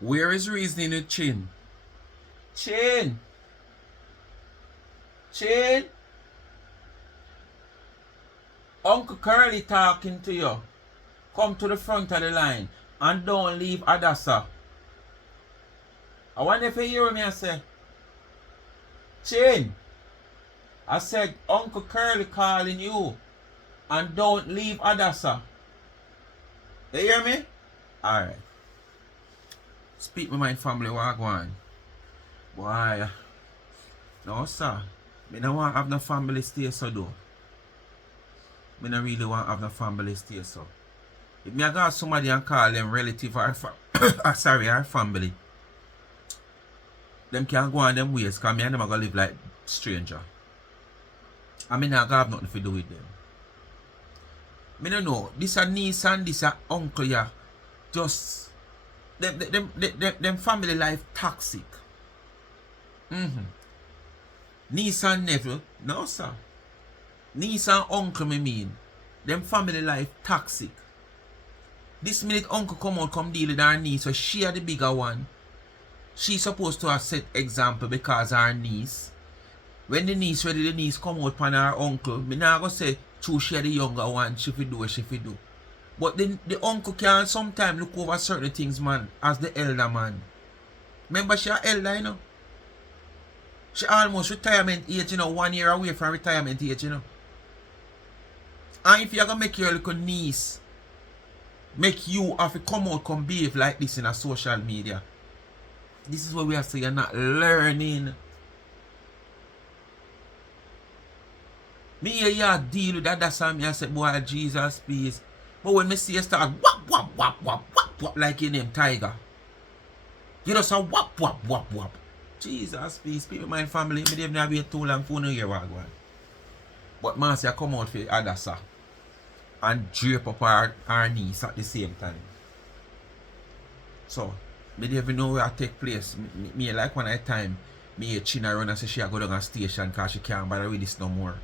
Where is reasoning with Chyn? Chyn! Chyn! Uncle Curly talking to you. Come to the front of the line and don't leave Adasa. I wonder if you hear me. I say, Chyn, I said Uncle Curly calling you and don't leave Adasa. You hear me? Alright. Speak my mind, family, what I go on. Boy, no sir. Me don't want to have no family stay so though. Me don't really want to have no family stay so. If me I got somebody and call them relative or our family, them can go on them ways because me and them are going to live like stranger. I mean I have nothing to do with them. Me don't know. This a niece and this a uncle yeah. Just them family life toxic. Niece and nephew, no sir. Niece and uncle me mean. Them family life toxic. This minute uncle come out come deal with her niece, so she are the bigger one. She supposed to have set example because her niece. When the niece ready, the niece come out upon her uncle. Me not go say true she are the younger one, she fi do what she fi do. But then the uncle can sometimes look over certain things, man, as the elder man. Remember she a elder, you know? She almost retirement age, you know, 1 year away from retirement age, you know. And if you're gonna make your little niece make you have to come out, come behave like this in a social media. This is what we are saying, you're not learning. Me here you deal with that, that's me I say, boy, Jesus, please. But when me see you start whap, whap, whap, whap, whap, whap, like your name Tiger. You know, so whap, whap, whap, whap. Jesus, please, people, my family, me never have wait too long for no year what go on. But man say I come out for Adasa and drape up our niece at the same time. So, me never know where I take place. Me like one at a time, me a Chyn run and say she a go down a station because she can't bother with this no more.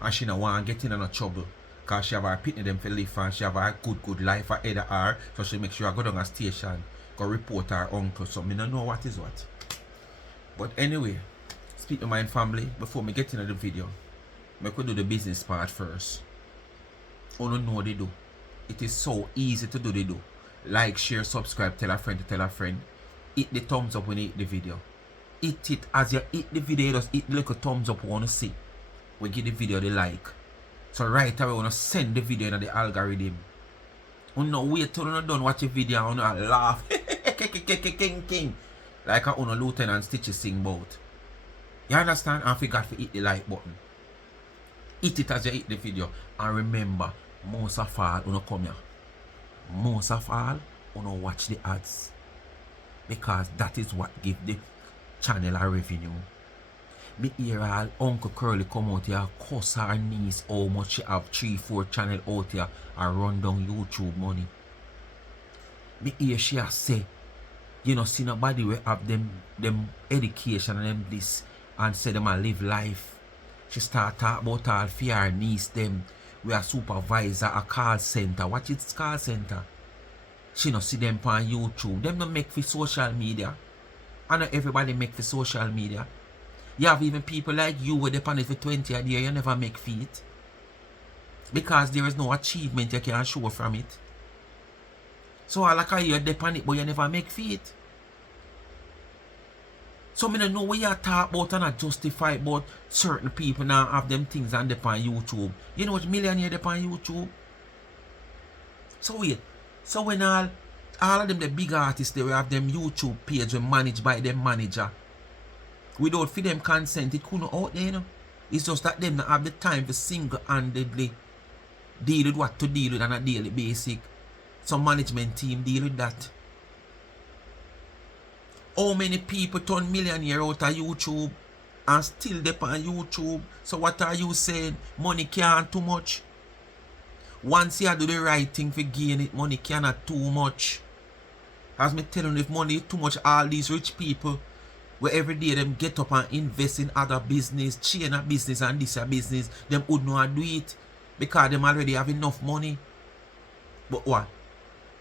And she no want to get in no trouble. Because she have her pitney them for live and she have a good life ahead of her. So she make sure I go down a station, go report her uncle. So me no know what is what. But anyway, speak to my family before me get into the video. I could do the business part first. Oh no, know they do. It is so easy to do they do. Like, share, subscribe, tell a friend to tell a friend. Hit the thumbs up when you hit the video. Hit it as you hit the video, just hit the little thumbs up you want to see. We give the video the like. So right away, we want to send the video in the algorithm. We no wait till you done watch the video and you laugh. King. Like a Lieutenant Stitches sing about. You understand? And forgot to hit the like button. Hit it as you hit the video. And remember, most of all, you come here. Most of all, you watch the ads. Because that is what give the channel a revenue. Me hear all Uncle Curly come out here, cuss her niece how much she have 3-4 channel out here and run down YouTube money. Me hear she a say, you know, see nobody will have them education and them this and say them a live life. She start talk about all fear her niece them. We are supervisor a call center. Watch it's call center. She no see them on YouTube. Them no make for social media. I know everybody make for social media. You have even people like you with the it for 20 a year, you never make feet. Because there is no achievement you can show from it. So I like you depend it, but you never make feet. So I don't know what you talk about and not justify about certain people now have them things on YouTube. You know what millionaire on YouTube? So wait. So when all of them the big artists they will have them YouTube page managed by them manager. Without for them consent, it couldn't out there, you know. It's just that them not have the time for single-handedly deal with what to deal with on a daily basic. Some management team deal with that. How many people turn millionaire out of YouTube and still depend on YouTube? So what are you saying? Money can't too much. Once you do the right thing for gain it, money cannot too much. As me telling you, if money is too much, all these rich people where every day them get up and invest in other business, chain a business and this a business, them would not do it because them already have enough money. But what?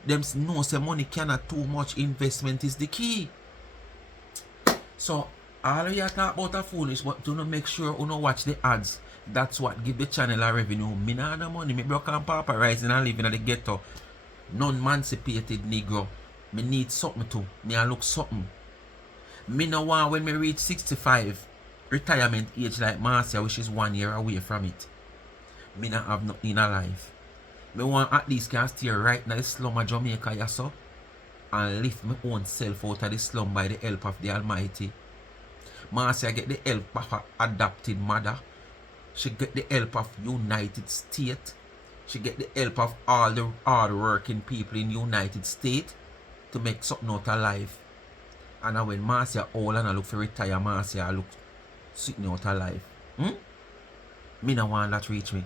Them know say money cannot too much. Investment is the key. So all of you talk about a foolish, but do not make sure you watch the ads. That's what give the channel a revenue. Me nah no money. Me broke and paparazzi and living in the ghetto. Non-emancipated Negro. Me need something too. Me a look something. Me no want when me reach 65 retirement age like Marcia, which is 1 year away from it. Me not have nothing in a life. Me want at least can stay right in the slum of Jamaica, yeah, so, and lift my own self out of the slum by the help of the Almighty. Marcia get the help of her adopted mother. She get the help of United States. She get the help of all the hard-working people in United States to make something out of life. And when Marcia old and I look for retire, Marcia look sitting out of life. Me no want that reach me.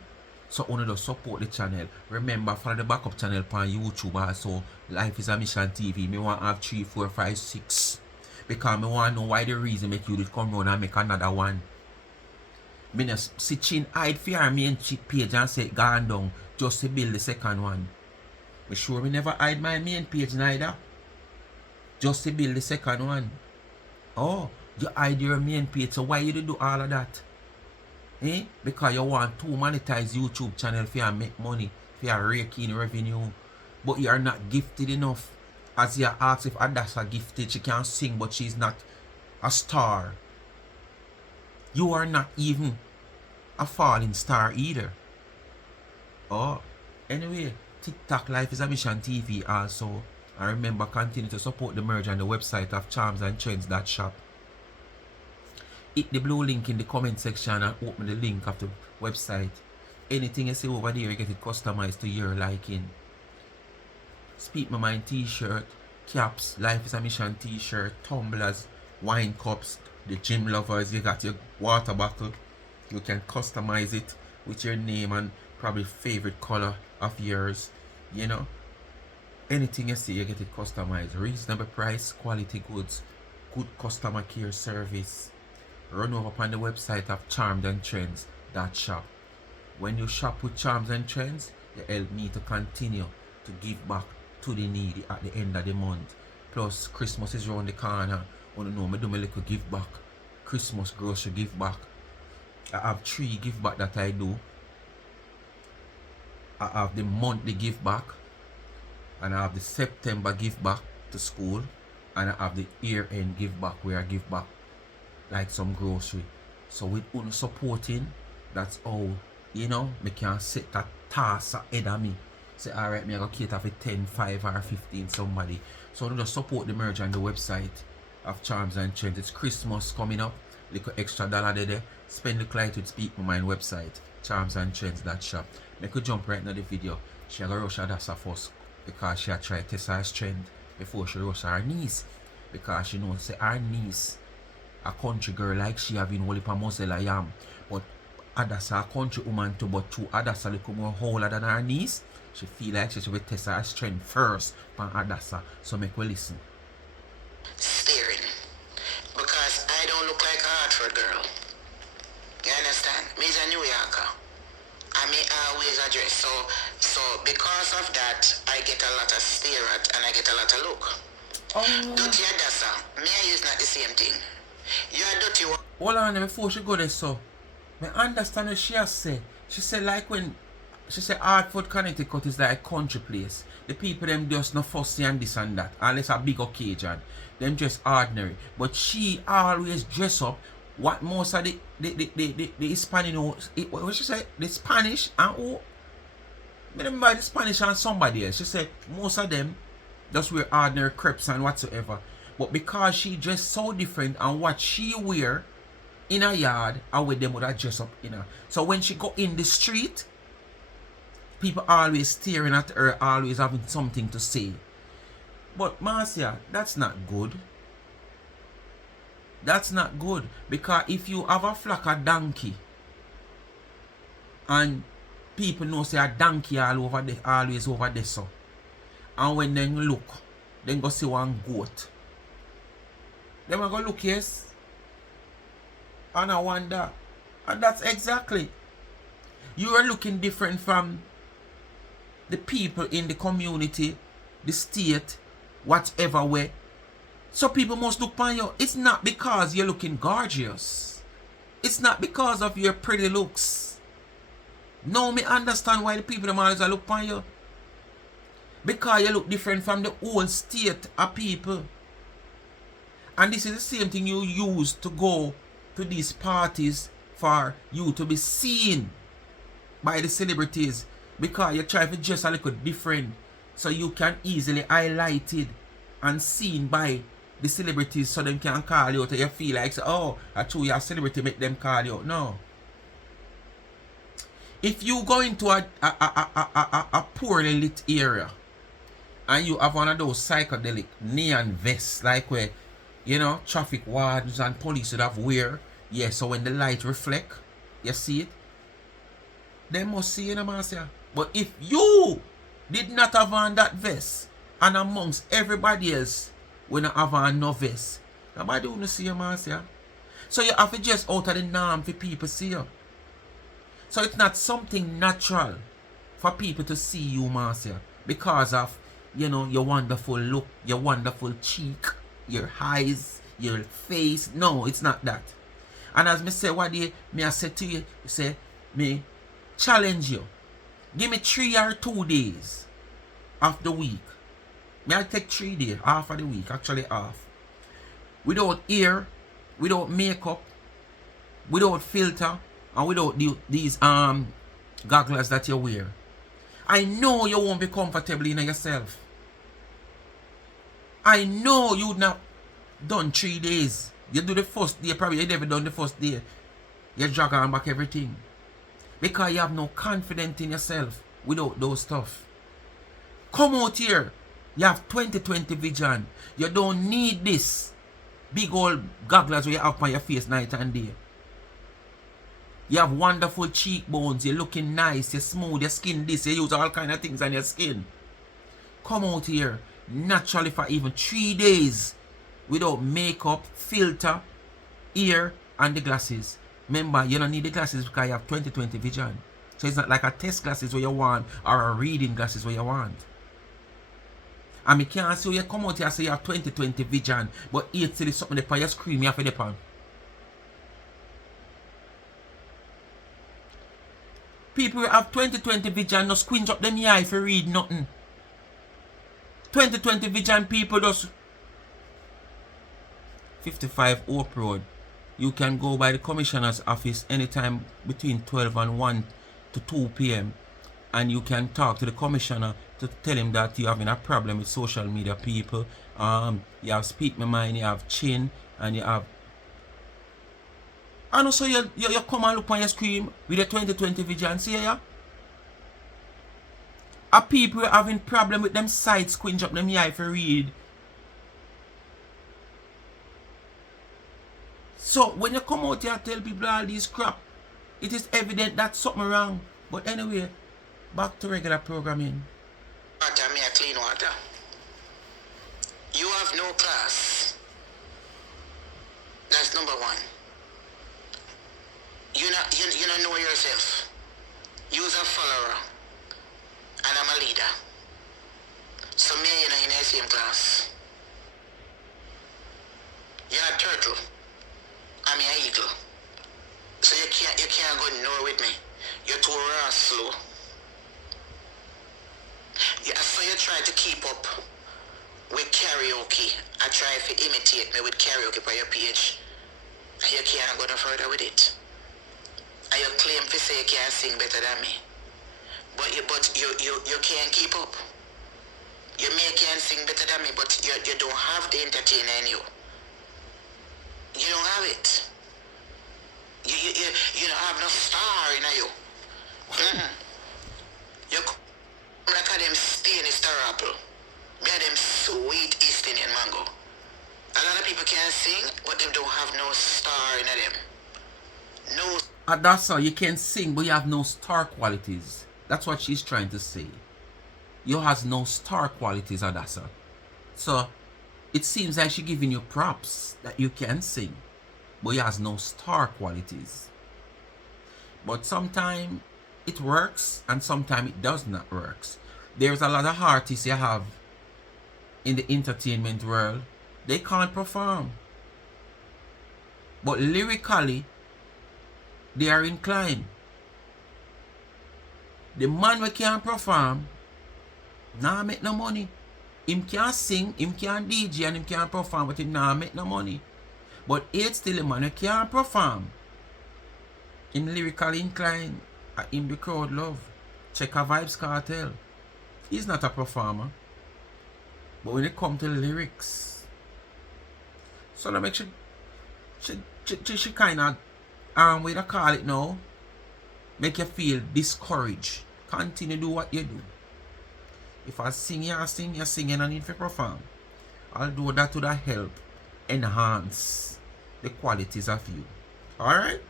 So only to support the channel. Remember, follow the backup channel on YouTube also. Life is a Mission TV. Me want to have 3, 4, 5, 6. Because me want to know why the reason make you come round and make another one. Me no see Chyn hide for her main page and say gone down just to build the second one. Me sure me never hide my main page neither. Just to build the second one. Oh, you hide your main page, so why you do all of that? Because you want to monetize YouTube channel for you make money, for you rake in revenue. But you are not gifted enough. As you ask if Adasa gifted, she can sing, but she's not a star. You are not even a falling star either. Oh, anyway, TikTok Life is a Mission TV also. And remember, continue to support the merge on the website of charmsandtrends.shop. Hit the blue link in the comment section and open the link of the website. Anything you see over there, you get it customized to your liking. Speak My Mind t-shirt, caps, Life is a Mission t-shirt, tumblers, wine cups, the gym lovers, you got your water bottle. You can customize it with your name and probably favorite color of yours. You know, anything you see, you get it customized. Reasonable price, quality goods, good customer care service. Run over upon the website of charmsandtrends.shop. When you shop with Charms and Trends, you help me to continue to give back to the needy at the end of the month. Plus, Christmas is around the corner. You know, I do my little give back. Christmas grocery give back. I have 3 give back that I do. I have the monthly give back. And I have the September give back to school. And I have the year-end give back where I give back like some grocery. So with uno supporting, that's how, you know, me can set that task ahead of me. Say, alright, me I go cater for 10, 5 or 15 somebody. So just support the merge on the website of Charms and Trends. It's Christmas coming up. Little extra dollar there. Spend the client with Speak My Mind website, charmsandtrends.shop. Me could jump right into the video. She go rush Adasa first because she try to test her strength before she rush her niece. Because she knows say her niece, a country girl like she have been holy pa Mosela yam. But Adasa a country woman too, but through Adasa look more wholer than her niece. She feel like she should test her strength first from Adasa. So make we listen. Staring. Because I don't look like a Hartford girl. You understand? Me is a New Yorker. I may always address. So because of that, I get a lot of stare at and I get a lot of look. Dirty Adasa, me I use not the same thing. You are dirty one. Hold on before she go there, so I understand what she has said. She said like when she said Hartford, Connecticut is like a country place. The people them just no fussy and this and that. Unless a big occasion. Them just ordinary. But she always dress up what most of the Hispanic, what she said? The Spanish and who? I remember the Spanish and somebody else. She said most of them just wear ordinary crepes and whatsoever. But because she dressed so different and what she wear in a yard, and with them would have dress up in her. So when she go in the street, people always staring at her, always having something to say. But Marcia, that's not good. That's not good. Because if you have a flock of donkey and people know say a donkey all over there, always over there so. And when they look, then go see one goat. Then I go look, yes. And I wonder. And that's exactly. You are looking different from the people in the community the state, whatever way. So people must look upon you. It's not because you're looking gorgeous. It's not because of your pretty looks. No, me understand why the people them always look upon you. Because you look different from the whole state of people. And this is the same thing you use to go to these parties for you to be seen by the celebrities. Because you try to dress a little different so you can easily highlight it and seen by the celebrities so them can call you out and you feel like, oh, I told you a celebrity make them call you out. No. If you go into a poorly lit area and you have one of those psychedelic neon vests like where, you know, traffic wardens and police would have wear, yeah, so when the light reflect, you see it, they must see you, Master. But if you did not have on that vest and amongst everybody else when you have on no vest, nobody will see you, Master. So you have to just out of the norm for people to see you. So it's not something natural for people to see you, Master, because of, you know, your wonderful look, your wonderful cheek, your eyes, your face. No, it's not that. And as me say, what day, me I say to you, say, me challenge you. Give me 3 or 2 days of the week. Me I take 3 days, half of the week, actually half. Without hair, without makeup, without filter, and without these goggles that you wear. I know you won't be comfortable in yourself. I know you've not done 3 days. You do the first day, probably you never done the first day. You drag on back everything. Because you have no confidence in yourself without those stuff. Come out here. You have 20/20 vision. You don't need this big old goggles where you have on your face night and day. You have wonderful cheekbones. You're looking nice. You're smooth. Your skin this. You use all kind of things on your skin. Come out here naturally for even 3 days without makeup, filter, ear, and the glasses. Remember, you don't need the glasses because you have 20/20 vision. So it's not like a test glasses where you want or a reading glasses where you want. And me can't see you come out here and say you have 20/20 vision, but 8 till something there on your screen, you have to depend. People who have 20/20 vision no squint up them eye if you read nothing. 20/20 vision people just 55 Oak Road. You can go by the commissioner's office anytime between 12 and 1 to 2 p.m. and you can talk to the commissioner to tell him that you're having a problem with social media people. You have Speak My Mind, you have Chyn, and you have... And also you come and look on your screen with the 20/20 vision, see ya? Are people having problem with them side squint up them eye for read? So when you come out here and tell people all these crap, it is evident that something wrong. But anyway, back to regular programming. Water, me a clean water. You have no class. That's number one. You don't know yourself. You's a follower. And I'm a leader. So me and you in the same class. You're a turtle. I'm an eagle. So you can't go nowhere with me. You're too raw slow. Yeah, so you try to keep up with karaoke. I try to imitate me with karaoke by your page. And you can't go no further with it. And you claim to say you can't sing better than me. But you can't keep up. You may can sing better than me, but you don't have the entertainer in you. You don't have it. You don't have no star in you. You come like a them Spain star apple. Me a them sweet East Indian mango. A lot of people can sing, but they don't have no star in them. No. Adasa, you can sing, but you have no star qualities. That's what she's trying to say. You has no star qualities, Adasa. So, it seems like she's giving you props that you can sing, but you has no star qualities. But sometimes it works, and sometimes it does not work. There's a lot of artists you have in the entertainment world, they can't perform. But lyrically, they are inclined. The man we can't perform, nah make no money. Him can sing, him can DJ, and him can perform, but him nah make no money. But it's still a man who can't perform. Him lyrically inclined, and him the crowd love. Check a Vibes Cartel. He's not a performer. But when it comes to lyrics, so that makes she kind of, way to call it now, make you feel discouraged. Continue do what you do. If I sing, you sing, and I need to perform. I'll do that to help enhance the qualities of you. Alright?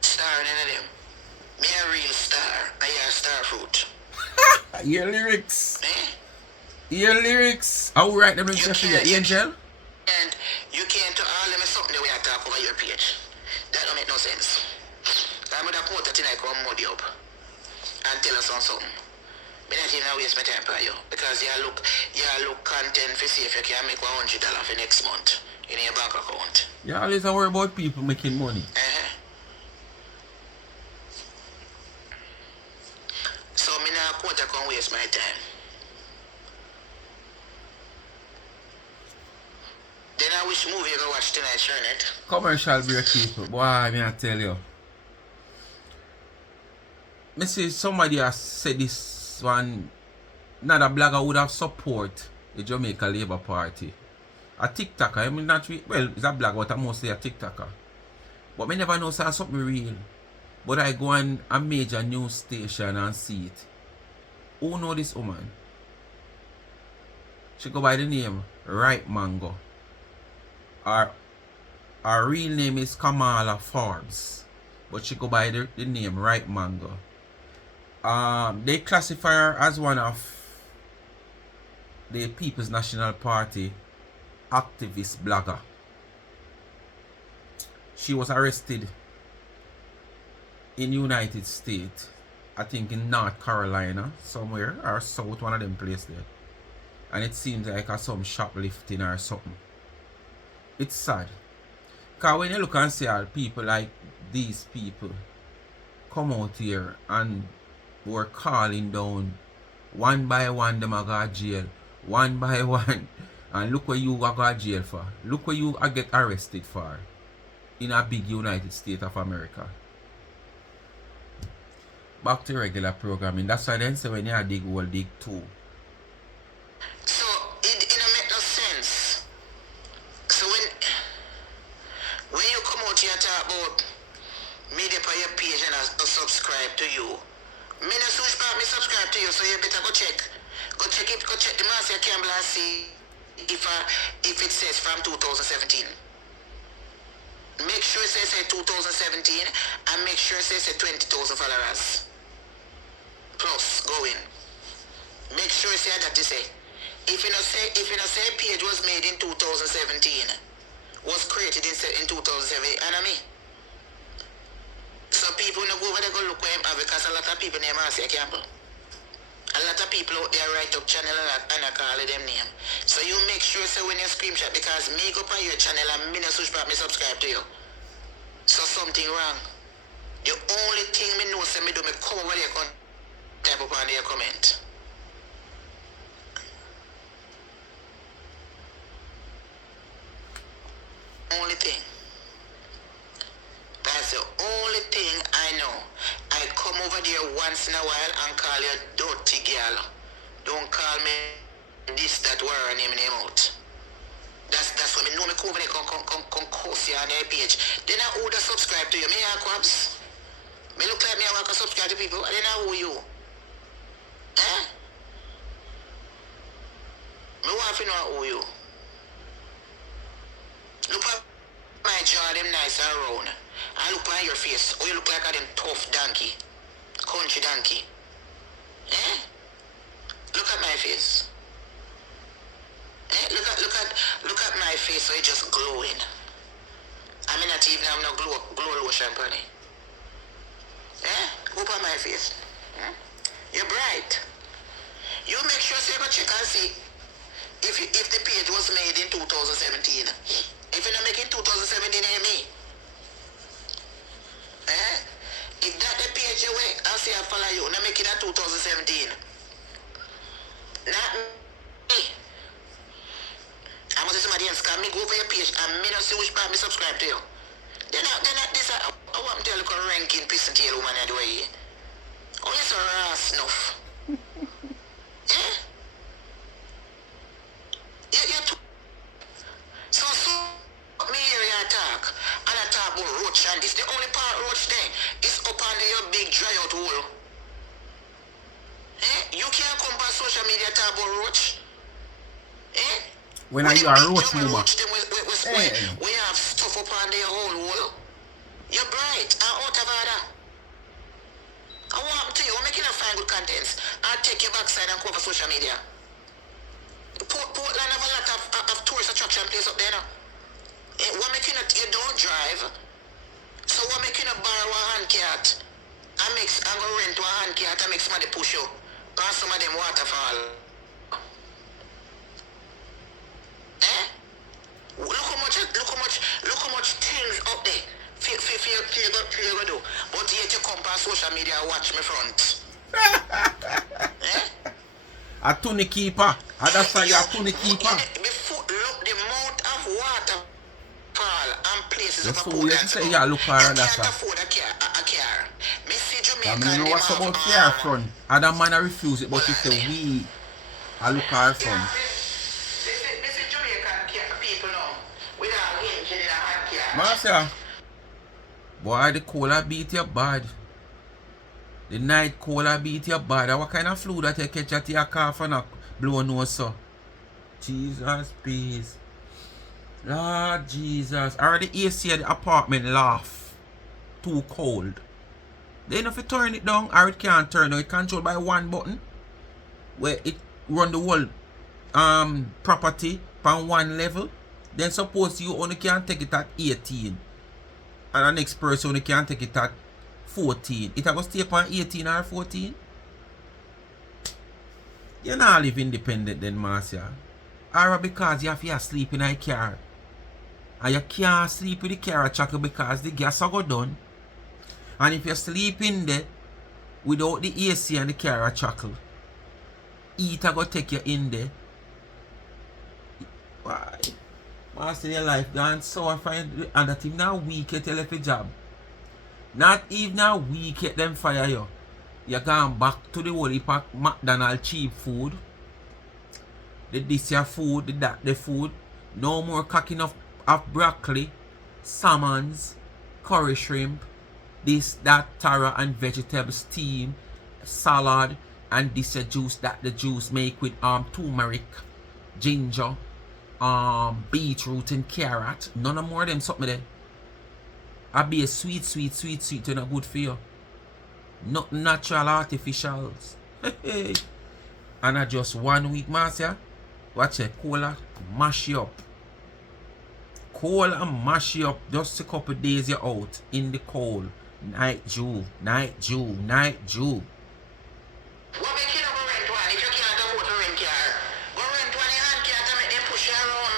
Star, none of them. Me a real star. I a star fruit. Your lyrics. Eh? Your lyrics. I will write them in your angel. And you can't tell all them something the way I talk over your page. That don't make no sense. I'm gonna quote that tonight come muddy up and tell us on something. Me not even waste my time for you because you look content for see if you can make $100 for next month in your bank account. You always worry about people making money. So me not quote I can't waste my time. Then I wish movie you go watch tonight, Shernet. Commercial break people. Boy, me I tell you. Me see somebody has said this one, not a blogger would have support the Jamaica Labour Party. A TikToker, I mean not well, it's a blogger, but I'm mostly a TikToker. But me never know say something real. But I go on a major news station and see it. Who know this woman? She go by the name Ripe Mango. Her real name is Kamala Forbes, but she go by the name Ripe Mango. They classify her as one of the People's National Party activist blogger. She was arrested in United States, I think in North Carolina somewhere or South, one of them places there. And it seems like some shoplifting or something. It's sad. Because when you look and see all people like these people come out here and were calling down one by one them a go to jail. One by one. And look what you go to jail for. Look what you get arrested for. In a big United States of America. Back to regular programming. That's why then say when you dig, we'll dig too. So it don't make no sense. So when you come out here and talk about media for your page and I subscribe to you, me no switch back me subscribe to you, so you better go check. Go check it, go check the Marcia Campbell and see if it says from 2017. Make sure it says 2017 and make sure it says 20,000 followers. Plus, go in. Make sure it say that you say. If you not say page was made in 2017, was created in 2007, and I mean. So people no go over there go look where him have because a lot of people name Marcia Campbell. A lot of people out there write up channel and I call them name. So you make sure so when you screenshot because me go on your channel and me no switch back me subscribe to you. So something wrong. The only thing me know say me do me come over there and type up on your comment. Only thing. That's the only thing I know. I come over there once in a while and call you dirty girl. Don't call me this, that, where I name out. That's when me know me come over there come curse you on your page. Then I would subscribe to you. Me and Quabs. Me look like me I want to subscribe to people. Then I who you. Eh? Me want to know who you. Look at my jaw, them nice and round. And look at your face. Oh, you look like a them tough donkey. Country donkey. Eh? Look at my face. Eh? Look at my face so it's just glowing. I mean not even have no glow lotion on it. Eh? Look at my face. Hmm? You're bright. You make sure you go check and see. if the page was made in 2017, if you not make it 2017, hear me? Eh? If that the page you way, I'll say I follow you. Not make it at 2017. Not me. I'm gonna say somebody else. Can me go over your page and me not see which part me subscribe to you. Then this I want to tell you a ranking piece of tail woman the way. Oh, it's a ras snuff. Eh? You so me hear you talk and I talk about roach and this. The only part roach there is up under your big dry out hole. Eh? You can't come by social media talk about roach. Eh? When are you a roach mama? We have stuff up under your whole hole. You're bright and out of order. I want to you, I'm making a fine good contents. I'll take your backside and cover social media. Portland have a lot of tourist attraction place up there now. What making it, you don't drive. So what making a borrow a hand cat? I'm gonna rent a hand cat and make somebody push you. Cause some of them waterfall. Eh? Look how much things up there. Feel go do. But yet you come past social media and watch me front. Eh? A tuni keeper. Adasa, you a tuni keeper. Before look the amount of water fall and places Yes, of so a you say you look at you Adasa. can't afford a car. Me see I Jamaica know what's about car front. Other man I refuse it, but you say we I look at front. This is Jamaican people now. Without engine in a hand car. Marcia, boy, the cola beat you bad. The night cola beat you bad. What kind of flu that you catch at your car for not blow nose so? Jesus, please. Lord Jesus. Already AC at the apartment laugh. Too cold. Then if you turn it down, or it can't turn down, it controlled by one button. Where it run the whole property from one level. Then suppose you only can take it at 18. And the next person only can take it at 14. It will stay upon 18 or 14. You not live independent then, Marcia. Or because you have to sleep in a car. And you can't sleep with the car chuckle because the gas will go down. And if you sleep in there without the AC and the car chuckle, it will take you in there. Why? Marcia, your life gone so fine. And that even now week you tell you for job. Not even a week yet them fire you. You gone back to the whole heap of McDonald's cheap food. This your food, the food. No more cooking of broccoli, salmons, curry shrimp, this, that, taro and vegetable steam, salad, and this juice that the juice make with turmeric, ginger, beetroot and carrot. None of more of them something there. I be a sweet, and not good for you. Not natural artificials. And I just 1 week, Marcia. Watch it, cola mash you up. Cola mash you up. Just a couple days you're out in the cold. Night dew. What make you go rent one if you can't afford to rent car? Go rent one in hand car to make them push you around.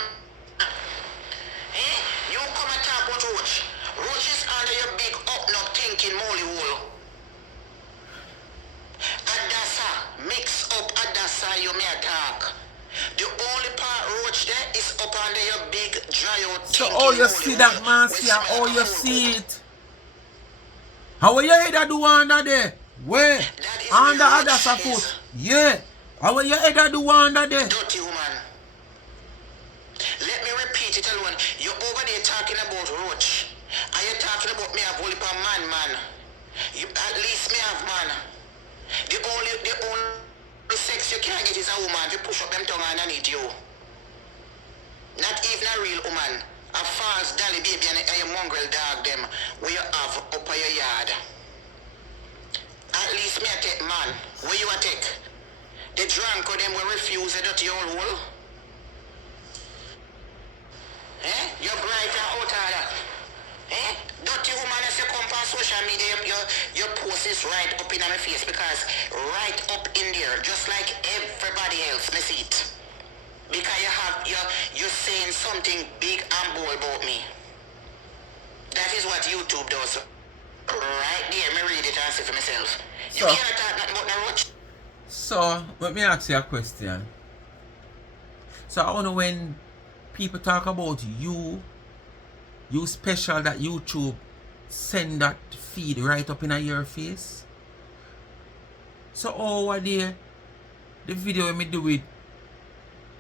Eh? You come and talk about roach. Roach is under your big up not thinking molly hole. Adasa, mix up Adasa, you may talk. The only part roach there is up under your big dry out. So all you see that, Marcia, all you see it. How are you head do under there? Where? Under Adasa foot. Yeah. How are you head do under there? Dirty woman. Let me repeat it alone. You're over there talking about roach. Are you talking about me have only man? You at least me have man. The only sex you can get is a woman to push up them tongue underneath you. Not even a real woman. A false dolly baby and a mongrel dog them where you have up your yard. At least me a take man. Where you a take? The drunk or them will refuse a dirty old hole. Eh? You're bright and out of that. Eh? Dirty woman, if you come on social media, your post is right up in my face because right up in there, just like everybody else, me see it. Because something big and bold about me. That is what YouTube does. Right there, me read it and see for myself. You So, can't talk nothing about no roach. so let me ask you a question. So I wonder when people talk about you special that YouTube send that feed right up in your face. So over there, the video me do with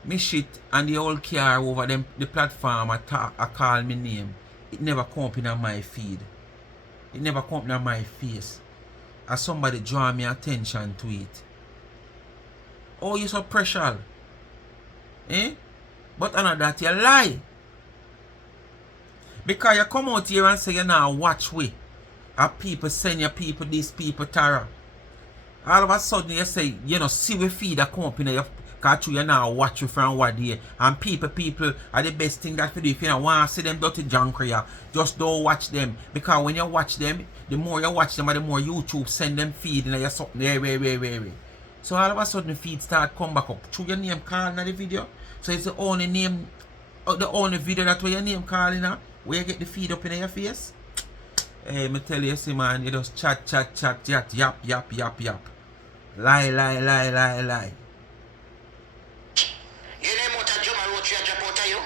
me shit and the old car over them the platform I call me name, it never come up in my feed. It never come up in my face. As somebody draw me attention to it. Oh, you so pressure. Eh? But another that you lie. Because you come out here and say you now watch we. And people send you people this, people Tara. All of a sudden you say, you know, see we feed a company, because you now watch you from what day. And people are the best thing that you do. If you don't want to see them dirty junk here, just don't watch them. Because when you watch them, the more you watch them, the more YouTube send them feed and you something very. So all of a sudden the feed start come back up. Through your name call in the video. So it's the only name, the only video that where your name calling now, where you get the feed up in your face. Hey, me tell you, see man, you just chat, yap. Lie. You name what a drummer roach you drop out of you?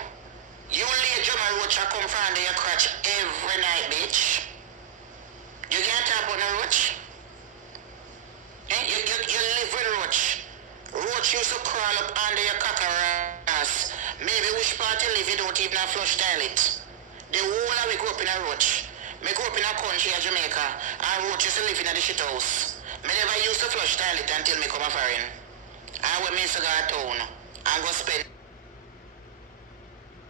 You lay drummer roach I come from your crotch every night, bitch. You can't talk about no roach. Eh? You live with roach. Roach used to crawl up under your cocker ass. Maybe which part you live you don't even have flush toilet. The whole of we grew up in a roach. Me grew up in a country in Jamaica and roach used to live in the shit house. Me never used to flush toilet until me come a foreign. I went me to go town and go spend.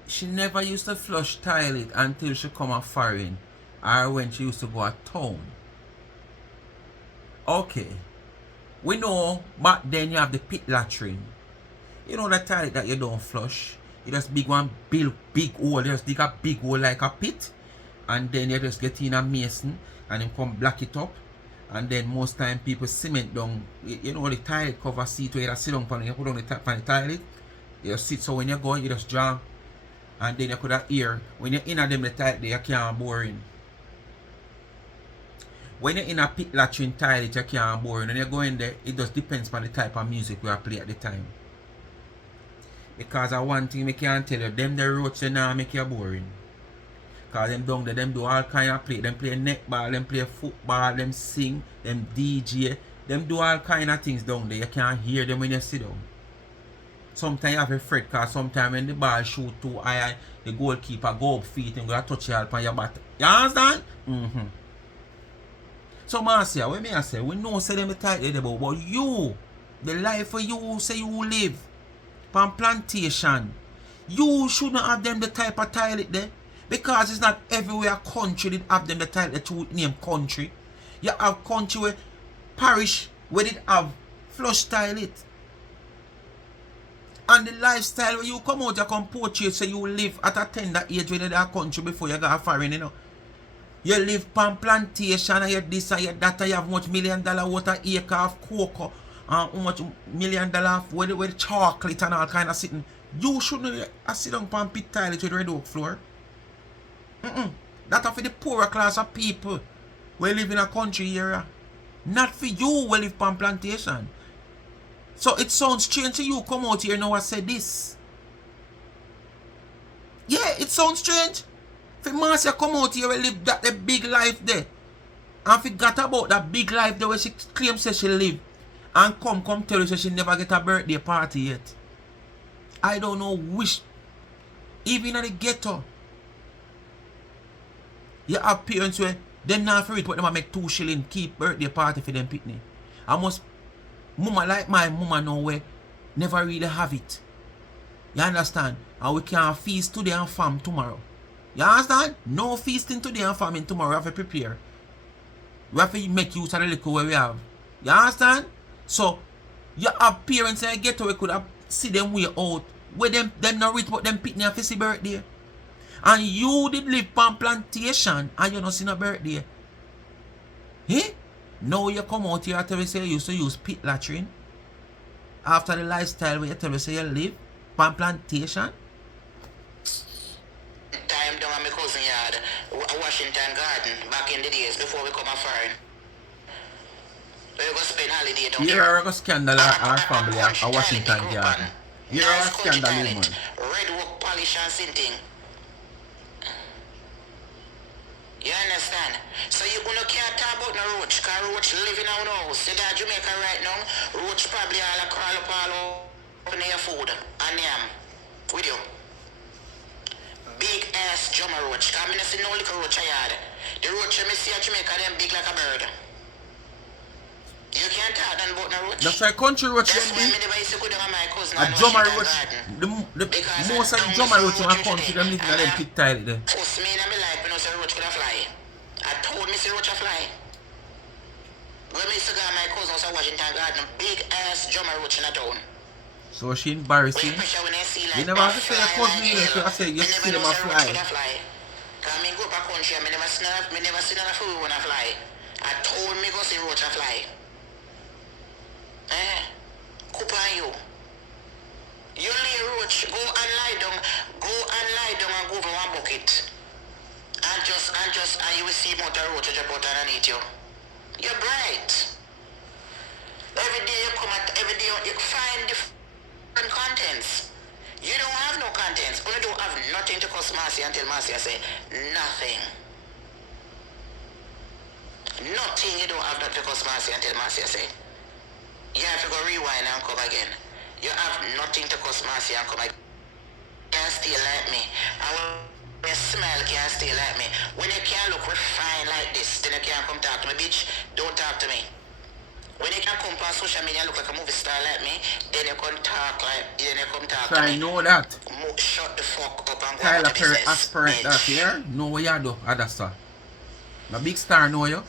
She never used to flush toilet until she come a foreign, or when she used to go a town. Okay. We know back then you have the pit latrine. You know the toilet that you don't flush. You just big one big hole. You just dig a big hole like a pit. And then you just get in a mason and then come black it up. And then most time people cement down, you know the toilet cover seat where you sit down on, you put on the top on the toilet. You sit, so when you go you just draw. And then you could have ear. When you're in a them the toilet you can't boring. When you're in a pit latrine toilet you can't boring. When you go in there, it just depends on the type of music we play at the time. Because one thing I can tell you, them the roads they now make you boring. Because them down there, them do all kind of play. Them play netball, them play football, them sing, them DJ. Them do all kind of things down there. You can't hear them when you sit down. Sometimes you have a fret because sometimes when the ball shoot too high, the goalkeeper go up feet and go touch you upon your back. You understand? So Marcia, what me I say, we know say them tight there, but you, the life for you say you live on plantation, you shouldn't have them the type of toilet there. Because it's not everywhere country that have them the toilet to name country. You have country where parish where it have flush toilet. And the lifestyle where you come out, you come portray so you live at a tender age when you that country before you go foreign, you know. You live on plantation and you this and you that and you have much $1 million worth of acre of cocoa and how much $1 million with chocolate and all kind of sitting. You shouldn't sit down on pit toilet with red oak floor. That's for the poorer class of people who live in a country area. Not for you who live on plantation. So it sounds strange to you come out here now and say this. Yeah, it sounds strange. For Marcia come out here and live that the big life there. And forgot about that big life there where she claims that she live. And come tell you she never get a birthday party yet. I don't know which. Even in the ghetto. You have parents where them not for it, but them make 2 shillings keep birthday party for them pitney. I must mama like my mama now where never really have it. You understand? And we can feast today and farm tomorrow. You understand? No feasting today and farming tomorrow. We have to prepare. We have to make use of the liquor where we have. You understand? So you have parents in the ghetto we could have see them way out. Where them not rich but them pitney have to see birthday. And you did live on plantation and you not seen a birthday. Eh? Now you come out here and tell me say you used to use pit latrine. After the lifestyle where you tell me say you live on plantation. my cousin yard, Washington Garden, back in the days before we come a foreign. We go spend holiday down Here there. are a scandal our family at Country Washington talent, Garden. Here are nice a country scandal, talent. woman. Red work polish and sinting. You understand? So you can't talk about no roach, because roach live in our house. You got Jamaica right now, roach probably all crawl up all over your food and yam. With you. Big ass drummer roach. Because I don't see no little roach yard. The roach you see at Jamaica, them big like a bird. You can't talk then about no roach. That's why country roach That's them why be. I never used to go down on my cousin A and drummer Washington roach. Garden. The most of the drummer roach in our country, them live in them pit tile there. First me in my life when I say roach could fly. I told me say roach a fly. When me used to go to my cousin in Washington Garden, big ass drummer roach in a town. So she embarrassing. You never have to say a cousin here, so I say you see them a fly. Because me go up a country and me never see none of food when I fly. I told me go see roach a fly. Coop on you. You lay roach, go and lie down and go over one bucket. And you will see motor roach jump out underneath you. You're bright. Every day you find different contents. You don't have no contents. You don't have nothing to cause Marcia until Marcia say nothing. Nothing you don't have nothing to cause Marcia until Marcia say. You have to go rewind and come again. You have nothing to cause Marcia and come again. You can't stay like me. And when you smile, you can't stay like me. When you can't look refined like this, then you can't come talk to me, bitch. Don't talk to me. When you can come on social media and look like a movie star like me, then you can talk to me. I know that. Shut the fuck up and go Tyler to Perry business, aspirant that here. Know what you do, Adasa. The big star know you.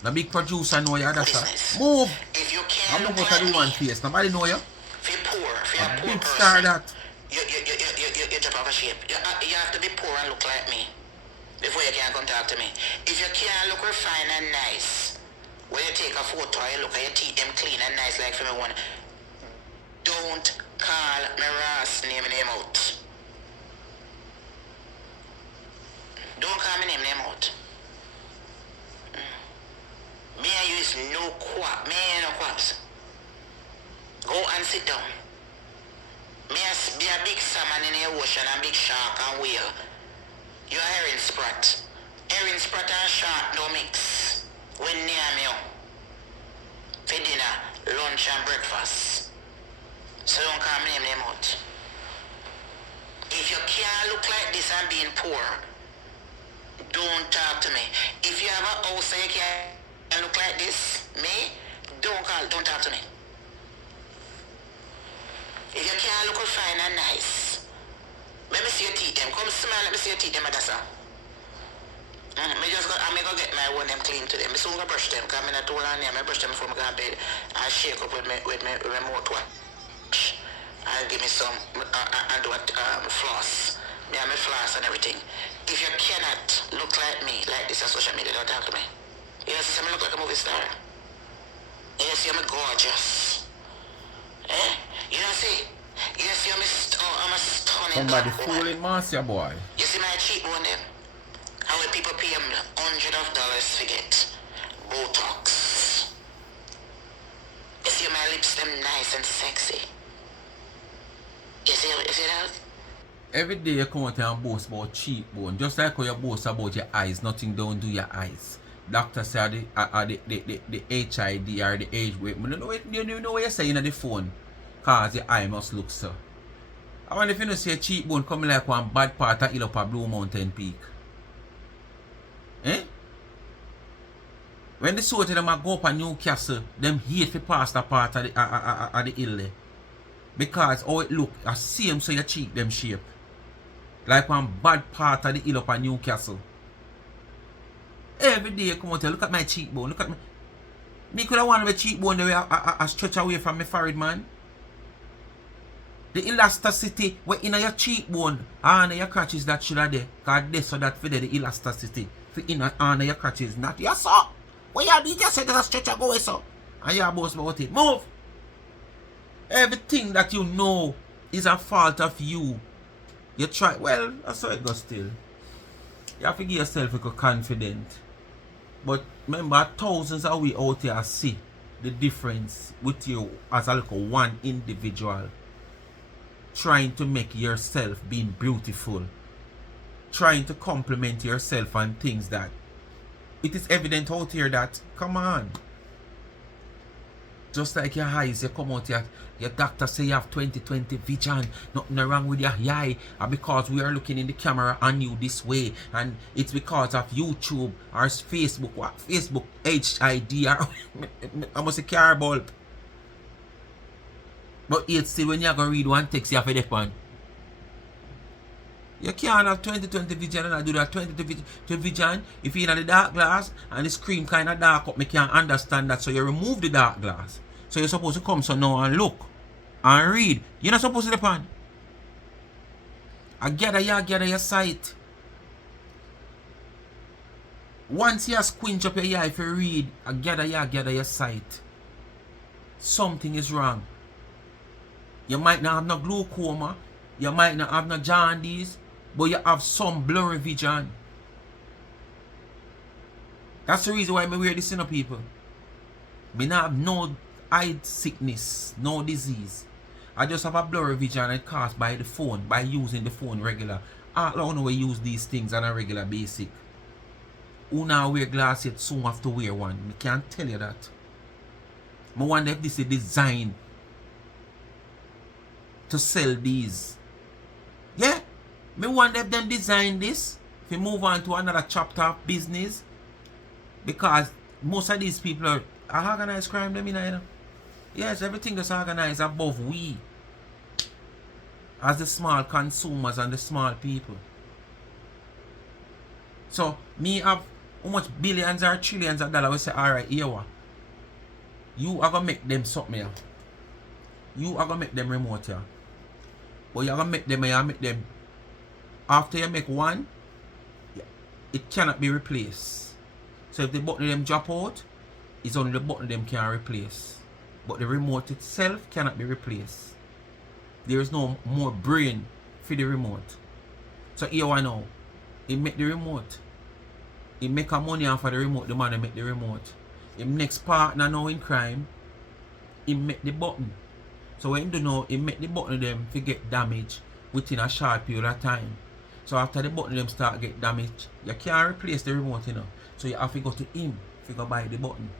The big producer know you, Adasa. Move! If you I'm can't not look going to like do one me, face. Nobody know you. if you're poor, if you're a poor Big person, star that. you drop off a shape. You have to be poor and look like me before you can come talk to me. If you can't look refined and nice, when you take a photo, you look at your teeth them clean and nice like for me one. Don't call me Ross name out. Don't call me name out. Me and you is no quap. Me and no quaps. Go and sit down. Me be a big salmon in the ocean and big shark and whale. You a herring sprat. Herring sprat and shark no mix. When near me for dinner, lunch and breakfast. So don't call me name out. If you can't look like this and being poor, don't talk to me. If you have a house and you can't look like this, me, don't talk to me. If you can't look fine and nice, let me see your teeth them. Come smile, let me see your teeth them, Adasa. I'm gonna get my one them clean today. I'm soon gonna brush them, because I'm not too long there. I brush them before I go to bed. I shake up with my mouthwash. I'll give me some, I'll do a floss. Me and my floss and everything. If you cannot look like me, like this on social media, don't talk to me. You know, see me look like a movie star. You see me gorgeous. You know, see? You see I'm a stunning Somebody black woman. fooling Marcia boy. You see my cheekbone them? How will people pay them $100 to get Botox? You see my lips them nice and sexy? You see that? Every day you come out and boast about cheekbone. Just like how you boast about your eyes, nothing don't do your eyes. Doctor say the HID or the age weight. You know what you're saying on the phone. Cause your eye must look so. I wonder if you know see a cheekbone coming like one bad part of hill up a Blue Mountain Peak. Eh? When the sort of them go up a Newcastle, them hate to pass that part of the hill there. Because how it look, I see them so your cheek them shape. Like one bad part of the hill up a Newcastle. Every day you come out here, look at my cheekbone, look at me. Me could have wanted my cheekbone the way I stretch away from my forehead, man. The elasticity where in your cheekbone and your crotches that should have there. Because this so that for the elasticity for in and your crotches. Not yes sir. What you do just say that stretch a go away so. And you boast about it. Move. Everything that you know is a fault of you. You try well, that's how it goes still. You have to give yourself a confident. But remember, thousands of we out here see the difference with you as a little one individual trying to make yourself being beautiful, trying to compliment yourself and things that it is evident out here that, come on, just like your eyes, you come out here, your doctor say you have 20/20 vision, nothing wrong with your eye, and because we are looking in the camera on you this way, and it's because of YouTube or Facebook, what Facebook HID or I must say car bulb. But it's still when you're going to read one text, you have to depend. You can't have 20/20 vision and I do that 20/20 vision. If you're in the dark glass and the screen kind of dark up, me can't understand that. So you remove the dark glass. So you're supposed to come so now and look and read. You're not supposed to depend. I gather your sight. Once you squint up your eye if you read, I gather your sight. Something is wrong. You might not have no glaucoma. You might not have no jaundice, but you have some blurry vision. That's the reason why I wear this, you know, people. Me not have no eye sickness, no disease. I just have a blurry vision and caused by the phone, by using the phone regular. I don't know we use these things on a regular basic. Who now wear glasses yet soon have to wear one. Me can't tell you that. I wonder if this is designed to sell these. Yeah, me wonder if them design this. If we move on to another chapter of business, because most of these people are organized crime, them, you know. Yes, everything that's organized above we, as the small consumers and the small people. So me have how much billions or trillions of dollars? We say, alright, here what? You are gonna make them something here. You are gonna make them remote here. But you're gonna make them and you make them. After you make one, it cannot be replaced. So if the button of them drop out, it's only the button of them can replace. But the remote itself cannot be replaced. There is no more brain for the remote. So here I know. He make the remote. He make a money off of the remote, the man who make the remote. His next partner now in crime, he make the button. So when you know, he make the button of them to get damaged within a short period of time. So after the button of them start get damaged, you can't replace the remote, you know. So you have to go to him to go buy the button.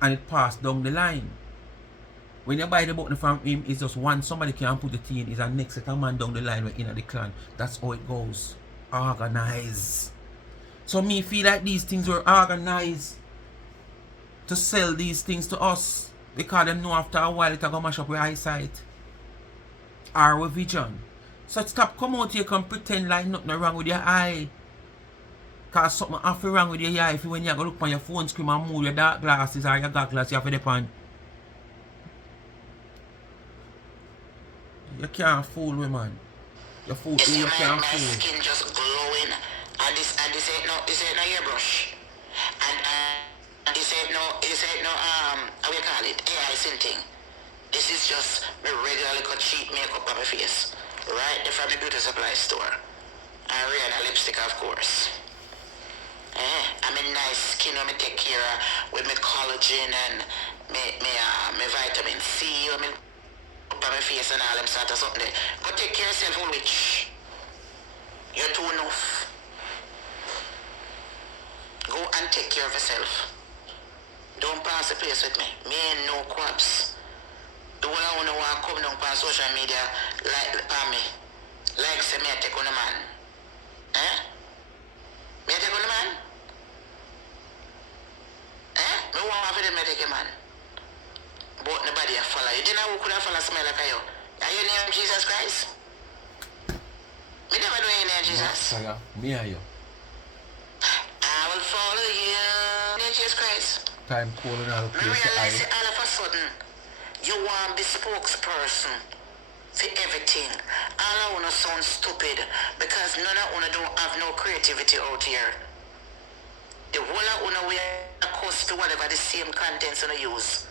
And it passed down the line. When you buy the button from him, it's just one somebody can put it in, is a next set of man down the line in the clan. That's how it goes. Organized. So me feel like these things were organized to sell these things to us. Because they know after a while it'll go mash up with eyesight. Or with vision. So stop come out here and pretend like nothing wrong with your eye. Cause something have to wrong with your eye if when you go look on your phone screen and move your dark glasses or your dark glasses you have to depend. You can't fool me, man. You fool you can't my fool. skin just glowing, and this ain't no airbrush, and this ain't no how you call it, AI thing. This is just my regular little cheap makeup on my face, right there from the beauty supply store, and real lipstick of course. I'm a nice skin when I take care of with my collagen and my vitamin C when I put on my face and all them sort of something there. Go take care of yourself, old witch. You're too enough. Go and take care of yourself. Don't pass the place with me. Me ain't no quabs. The one I wanna come down on social media like me. Like say me I take on a man. Me I take on a man? Me want to them take a man. But nobody a follow you. Didn't know who could have follow smell like you? Are your name Jesus Christ? Me never know your name Jesus. Me and you. I will follow you. Name Jesus Christ. Time calling all the Me place. realize all of a sudden you want to be spokesperson for everything. All I wanna sound stupid because none of you don't have no creativity out here. The whole of you we cost to whatever the same contents you use.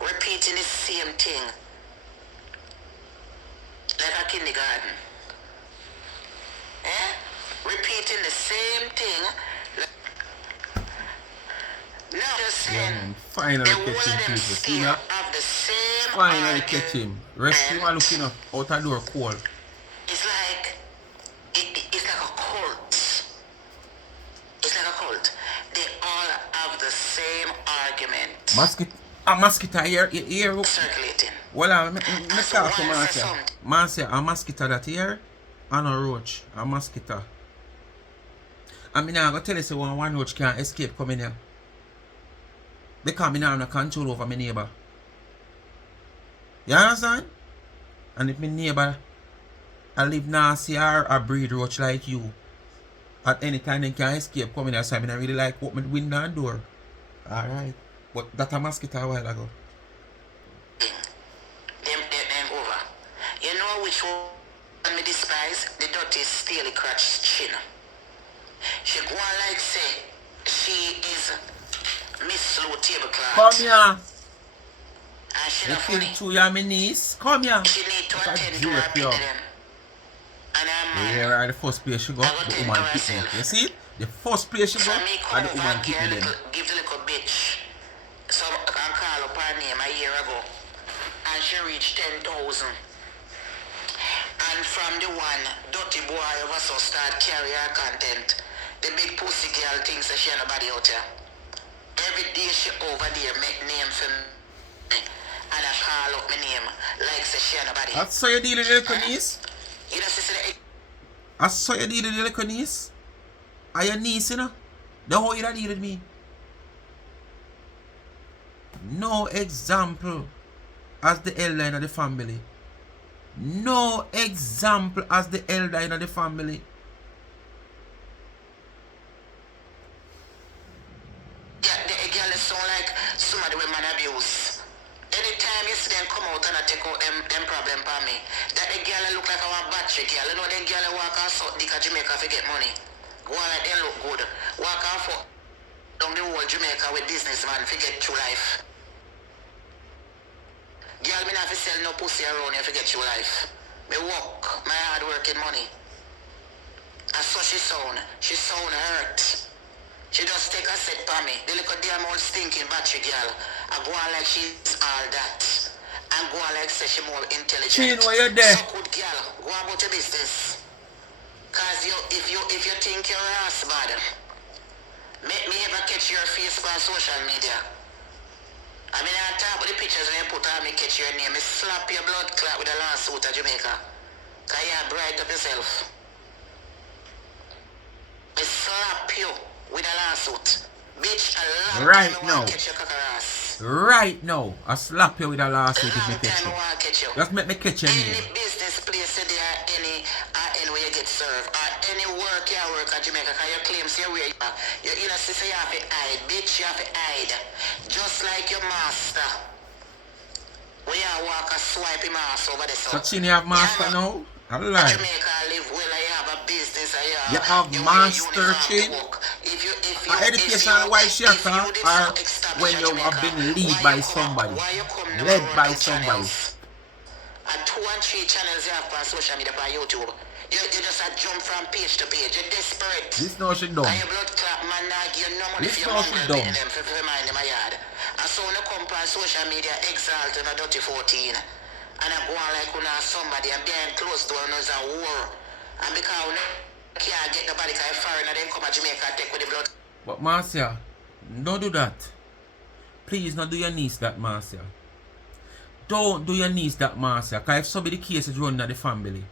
Repeating the same thing. Like a kindergarten. repeating the same thing. Now just saying, man. Finally the catch whole him, of them people. See still that? have the same Finally argument. catch him. Rescue man looking up out a door cold. It's like it's like a cult. It's like a cult. They all have the same argument. Mosquito here, here. Circulating. Well, me And so talk to one say Marcia. something. Marcia, a mosquito that here, and a roach. A mosquito. I mean, I'm going to tell you, so one roach can't escape coming here. Because I don't have no control over my neighbor. You understand? And if my neighbor I live nasty or a breed roach like you, at any time they can escape coming here, so I mean, I really like open the window and door. Alright. But that a mosquito a while ago. Them over. You know which one me despise? The dirty, steely crotch Chyn. She go on like say she is Miss Slow Tablecloth. Come here. And she You not feel funny. to your my niece? Come here. She need to Look at attend to her Dweet, yo. pet them. And I'm mad. Here are the first place she go, I will the take woman her hit me. herself. You see it? The first place she go, So me and come the over woman and hit me then. give the little bitch. So I call up her name a year ago. And she reached 10,000. And from the one, dirty boy ever so start carry her content. The big pussy girl thinks that she ain't nobody out here. Every day she over there make name for me. And I call up my name like say she ain't nobody. I saw you deal with the little niece. You know, sister, I saw you deal with the little niece. Are your niece, you know? The how you deal with me? No example as the elder in the family. No example as the elder in the family. yeah, the girl is sound like somebody with man abuse. Anytime you see them come out and I take out them problem for me, that the girl look like a battery girl. You know the girl walk out so dick at Jamaica to get money. Go on like they look good. Walk out for down the whole Jamaica with businessman to get through life. Girl, me not fi sell no pussy around here to get through life. Me work, my hard working money. And so she sound hurt. She just take a set for me. The little damn old stinking battery girl. I go on like she's all that. And go on like say she more intelligent. Chyn, why you there? So good girl, go on about your business. Cause if you think your ass bad, make me ever catch your face on social media. I mean, I talk about the pictures when you put on me catch your name. Me slap your blood clot with a lawsuit at Jamaica. Cause you bright up yourself. Me slap you with a lawsuit. Bitch, a long Right time I now. want to catch your cocker ass. Right now, I slap you with a lawsuit if me Long catch time you. I want to catch you. Just make me catch your Any name. business place that there are any where you get served, or any work you work at Jamaica, cause your claims you where you know, sister, you have to hide, bitch, you have to hide. Just like your master. Where you walk a swipe him ass over the So sun. Chyn, you have master now? I lie. Jamaica live well, you have a business, You have master, Chyn? Education why she a talk, or when you have been led by somebody. Led by somebody. And 2 and 3 channels you have on social media on YouTube. You just a jump from page to page. You're desperate. This now she dumb. And your blood clot man now give you no money This for your now she mongrel dumb. getting them for mind in my yard. And so when you come on social media exalt in a dirty 14. And I go on like when somebody and behind closed door and there's a war. And because we can't get nobody because foreign and then come to Jamaica and take with the blood. But Marcia, don't do that. Please don't do your niece that, Marcia. Don't do your niece that, Marcia. Because if somebody case is running at the family.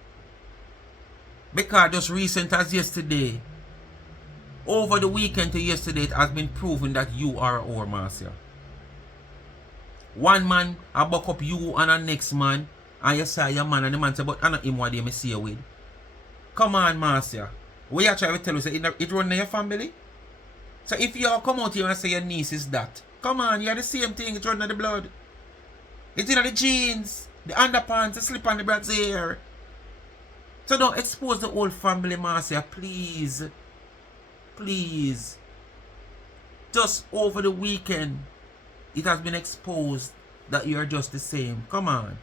Because just recent as yesterday, over the weekend to yesterday, it has been proven that you are our Marcia. One man, I buck up you and the next man, and you say your man, and the man say, but I not him what they may see you with. Come on, Marcia. What you trying to tell us? It run in your family? So if you all come out here and say your niece is that, come on, you're the same thing, it's running in the blood. It's in the jeans, the underpants, the slip on the brassiere. So don't expose the whole family, Marcia, please. Please. Just over the weekend, it has been exposed that you're just the same. Come on.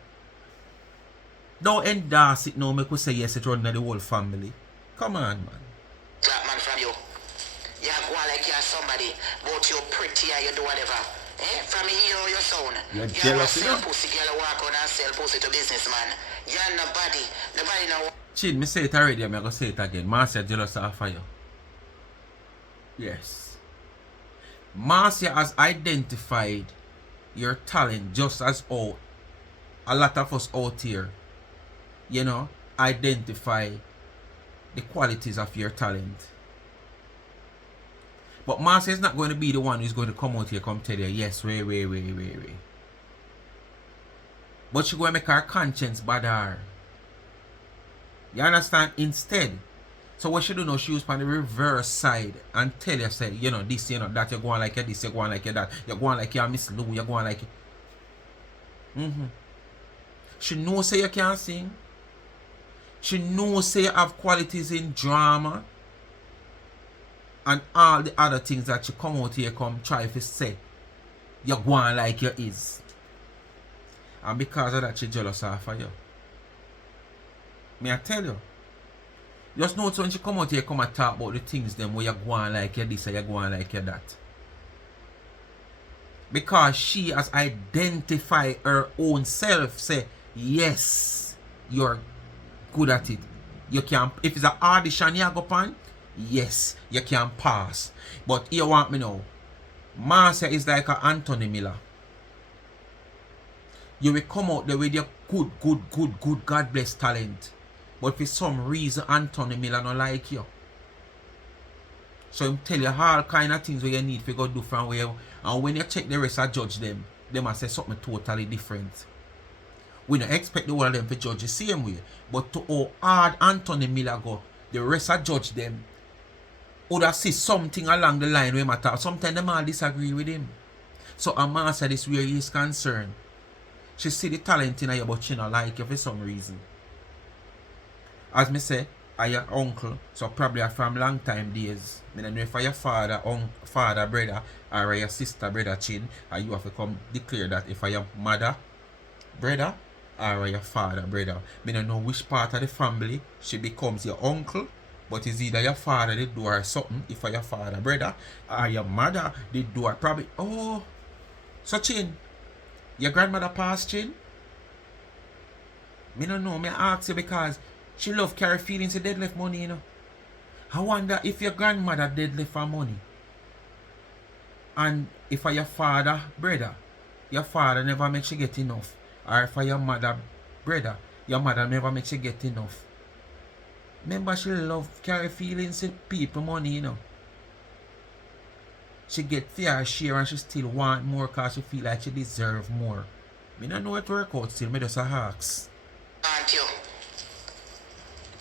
Don't endorse it now, make we say yes, it running in the whole family. Come on, man. out, you pretty, you do whatever. Eh? From here, your son. You're You jealous, you sell know? pussy, girl, walk on and sell pussy to businessman. You're nobody. Nobody know. Chyn, me say it already, I'm gonna say it again. Marcia jealous of you. Yes. Marcia has identified your talent just as how a lot of us out here, you know, identify the qualities of your talent. But Marcia is not going to be the one who's going to come out here come tell you, yes, wait. But she's going to make her conscience bother her. You understand? Instead, so what she do now, she use on the reverse side and tell you, say, you know, this, you know, that, you're going like you this, you're going like you that, you're going like you're Miss Lou, you're going like She knows say you can't sing. She knows say you have qualities in drama. And all the other things that she come out here come try to say. You're going like you is. And because of that, she jealous of you. May I tell you? Just notice when she come out here come and talk about the things them where you're going like you this or you're going like you that. Because she has identified her own self, say, yes, you're good at it. You can, if it's an audition you go on, yes, you can pass. But you want me know, Marcia is like a Anthony Miller. You will come out there with your good, God bless talent. But for some reason, Anthony Miller don't like you. So him tell you all kind of things where you need to go do from where. And when you check the rest and judge them, they must say something totally different. We don't expect the one of them to judge the same way. But to how hard Anthony Miller go, the rest of judge them, would have see something along the line where matter. Sometimes they might disagree with him. So Marcia, this where he is concerned. She see the talent in you, but she don't like you for some reason. As me say, are your uncle, so probably from long time days. I don't know if your father, brother, or your sister, brother, Chyn, and you have to come declare that if your mother, brother, or your father, brother. I don't know which part of the family she becomes your uncle, but it's either your father did do her something, if your father, brother, or your mother did do her probably. Oh, so Chyn, your grandmother passed, Chyn? I don't know, I ask you because she love carry feelings of deadlift money, you know. I wonder if your grandmother deadlift for money. And if for your father, brother, your father never makes you get enough. Or for your mother, brother, your mother never makes you get enough. Remember, she love carry feelings of people money, you know. She get fair share and she still want more because she feel like she deserve more. I don't know what work out still, I just ask. Aren't you?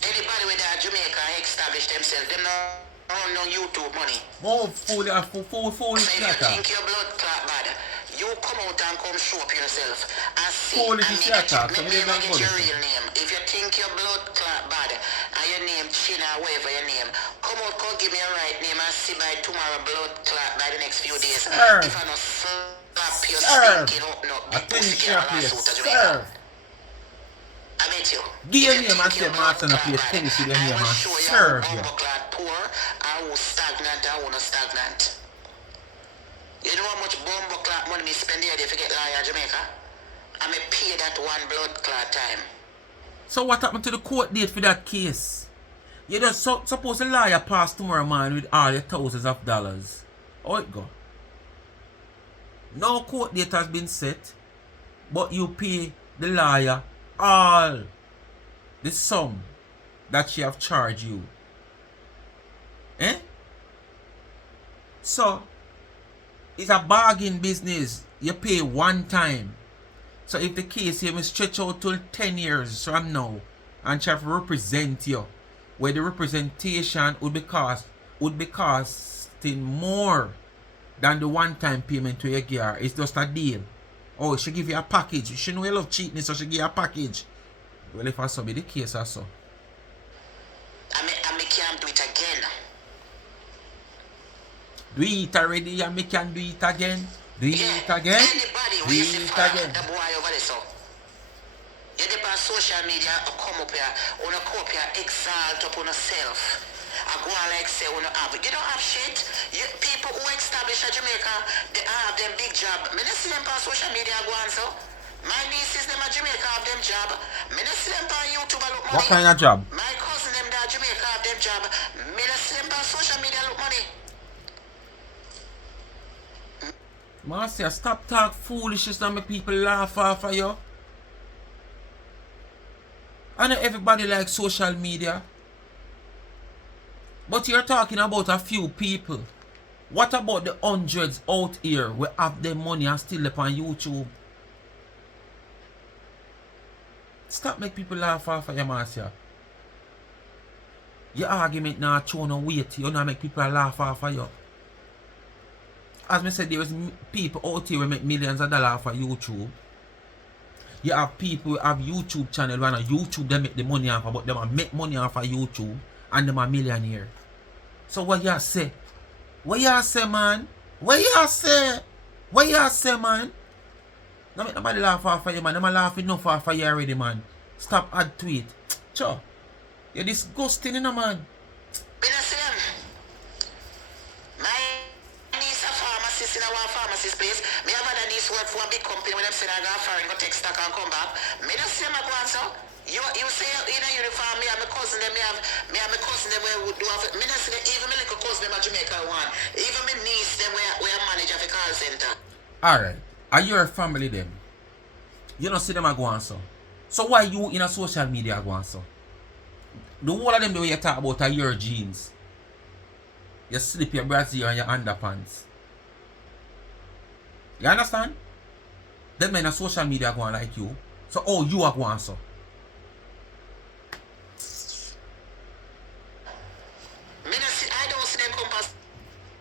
Anybody with that Jamaica establish themselves, them not run no YouTube money. Oh, fool so if you think your blood clot bad, you come out and come show up yourself and see and never get your real name. If you think your blood clot bad and your name Chyn or whatever your name, come out, come give me a right name and see by tomorrow blood clot by the next few days. If I not slap your stinking up, not big pussy girl and suit of Jamaica. I bet you. Give your name and say Martin up your tennis with your name and serve you. Poor, I was stagnant, I was not stagnant. You know how much bomb clot money me spend here if you get lawyer Jamaica? I may pay that one blood clot time. So what happened to the court date for that case? You just suppose the lawyer pass tomorrow man with all your thousands of dollars. How it go? No court date has been set, but you pay the lawyer all the sum that she have charged you. Eh? So it's a bargain business. You pay one time. So if the case here will stretch out till 10 years from now and she have to represent you, where the representation would be costing more than the one-time payment to you give her. It's just a deal. Oh, she give you a package. She know you love cheating, so she give you a package. Well, if I saw be the case or so. I can't do it again. Do it already and me can do it again. Do it again. Anybody do will it see again. the boy over there, so. You dip on social media or come up here, or come up here, exalt up on yourself. I go on like say we don't have it. You don't have shit. People who establish a Jamaica, they have them big job. Me not see them on social media go on so. My nieces them at Jamaica have them job. Me not see them on YouTube look money. What kind of job? My cousin them that Jamaica have them job. Me not see them on social media look money. Marcia, stop talk foolishness and make people laugh off of you. I know everybody likes social media. But you're talking about a few people. What about the hundreds out here who have their money and still up on YouTube? Stop make people laugh off of you, Marcia. Your argument now show no weight. You not make people laugh off of you. As I said, there is people out here who make millions of dollars off of YouTube. You have people who have YouTube channel and on YouTube they make the money off of, but them make money off of YouTube and them a millionaire. So what you say? What you say, man? What you say? What you say, man? Don't make nobody laugh off of you, man. Them a laugh enough off of you already, man. Stop add to it. Sure. You're disgusting, you know, man. In our pharmacist place, me have had a niece work for a big company when them say I go foreign, go take stock and come back. Me don't see my go so. You say in a uniform, me and my cousin them, me have my cousin them where would do have me don't see even my little cousin them at Jamaica one. Even my niece them where manager of the call center. Alright. Are you a family them? You don't see them a go on so. So why you in a social media go on so? The whole of them the way you talk about are your jeans. You slip your brassiere and your underpants. You understand? Them men in social media going like you. So oh you are going so. I don't see them come past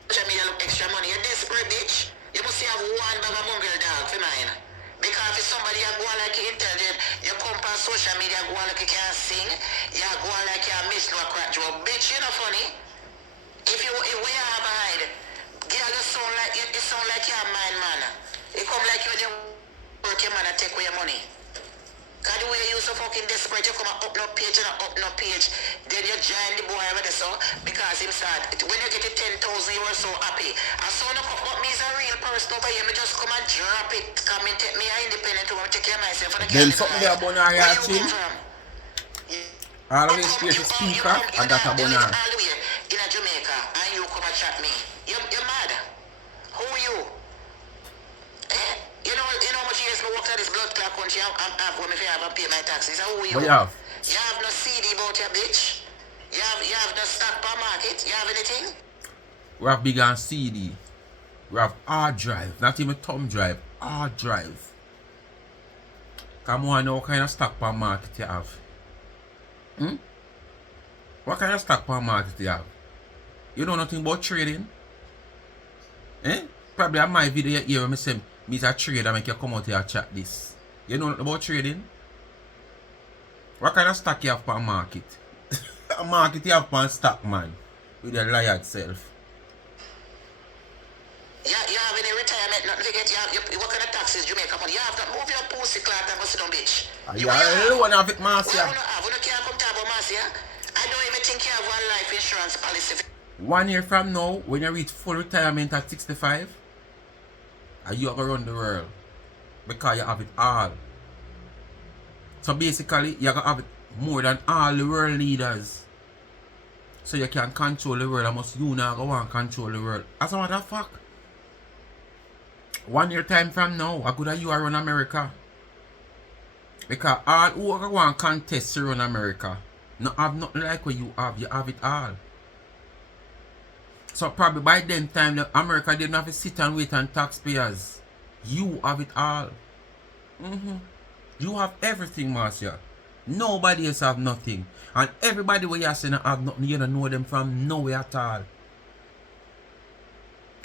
social media look extra money. You're desperate bitch. You must have one bag of mongrel dog for mine. Because if somebody you go like you intelligent, you come past social media go like you can't sing, you go like you miss no crack job. Bitch, you not funny. If you where you have hide. Girl, you sound like you're a mind man. You come like you when you work your man and take away your money. Cause the way you so fucking desperate, you come and up no page and up no page. Then you join the boy over there so because him sad. When you get the 10,000 you are so happy. And so no come up me is a real person over here. Me just come and drop it. Come and take me independent to take care of myself. Then something there Bonar ya Chyn. Always place a speaker and that's a Bonar. All the way in a Jamaica and you come and chat me. You're mad. Who are you? You know how much years I worked at this blood clot country and have when I have pay my taxes. Who are you? What you have? You have no CD about your bitch. You have no stock per market. You have anything? We have big and CD. We have hard drive. Not even thumb drive. Hard drive. Come on, know what kind of stock per market you have? What kind of stock per market you have? You know nothing about trading? Probably on my video here when I say me's a trader make you come out here and chat this. You know nothing about trading? What kind of stock you have per market? A market you have per stock, man. With your liar self. You have any retirement, nothing to get. You what kind of taxes Jamaica money? You have to move your pussy clot and go sit down, bitch. You alone have it, Marcia. We don't care come talk about Marcia. I don't even think you have one life insurance policy. 1 year from now, when you reach full retirement at 65, and you are going to run the world. Because you have it all. So basically, you're going to have it more than all the world leaders. So you can control the world. I must you now go and control the world. As a matter of fact, 1 year time from now, I could have you run America. Because all who are going to contest to run America, not have nothing like what you have it all. So probably by then time, America didn't have to sit and wait on taxpayers. You have it all. You have everything, Marcia. Nobody else have nothing. And everybody where you're saying have nothing, you don't know them from nowhere at all.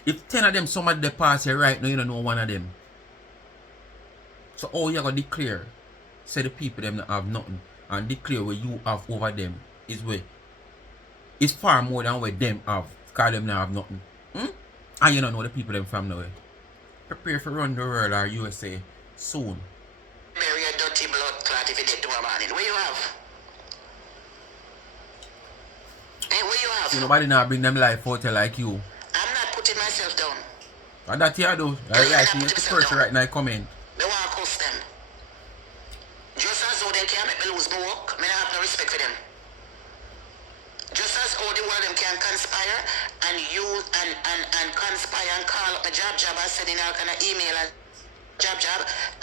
If 10 of them somebody they pass here right now, you don't know one of them. So all you gotta declare, say the people them that have nothing, and declare what you have over them is where it's far more than what them have. Because them now have nothing. And you don't know the people them from nowhere. Prepare for run the world or USA soon. Bury a dirty blood clot if you did tomorrow morning. What you have? Hey, what you have? So nobody now bring them life out there like you. I'm not putting myself down. And that you do. Right, you the person right now comment. They want to cost them. Just as though they can't make me lose my work, I have no respect for them. Just as how the one of them can conspire and use and conspire and call up a job and send in all kind of email and job,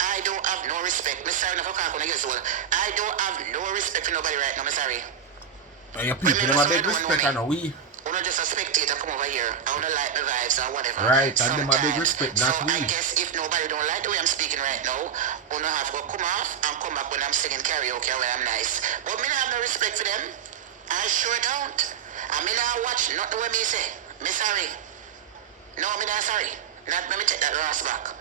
I don't have no respect. I'm sorry if I can't use well. I don't have no respect for nobody right now, I'm sorry. Your people don't have big respect and we. I'm not just a spectator come over here. I want to like the vibes or whatever. Right, and them have big respect, not so we. I guess if nobody don't like the way I'm speaking right now, I'm gonna have to come off and come back when I'm singing karaoke where I'm nice. But me not have no respect for them. I sure don't. I mean I watch not the way me say. Me sorry. No, me not sorry. Not let me take that last back.